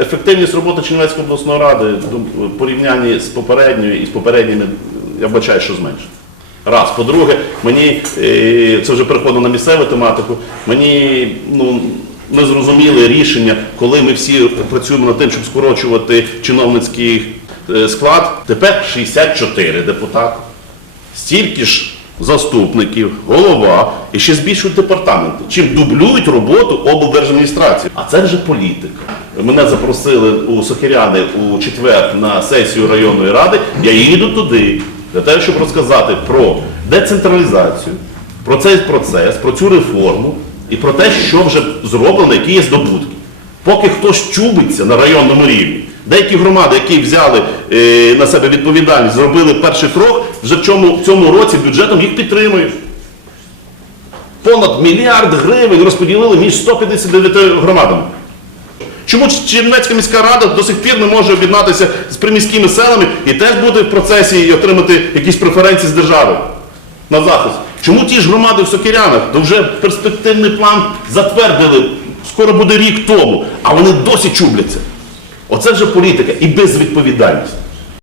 Ефективність роботи Чернівецької обласної ради в порівнянні з попередньою і з попередніми, я бачаю, що зменшено. Раз. По-друге, мені е, це вже переходить на місцеву тематику. Мені ну, не зрозуміли рішення, коли ми всі працюємо над тим, щоб скорочувати чиновницький е, склад. Тепер 64 депутати. Стільки ж заступників, голова і ще збільшують департаменти, чим дублюють роботу облдержадміністрації. А це вже політика. Мене запросили у Сохиряни у четвер на сесію районної ради. Я їду туди для того, щоб розказати про децентралізацію, про цей процес, про цю реформу і про те, що вже зроблено, які є здобутки. Поки хтось чубиться на районному рівні, деякі громади, які взяли е, на себе відповідальність, зробили перший крок, вже в цьому, в цьому році бюджетом їх підтримують. Понад мільярд гривень розподілили між 159 громадами. Чому Чернівецька міська рада до сих пір не може об'єднатися з приміськими селами і теж бути в процесі і отримати якісь преференції з держави на захист? Чому ті ж громади в Сокирянах, то вже перспективний план затвердили, скоро буде рік тому, а вони досі чубляться? Оце вже політика і безвідповідальність.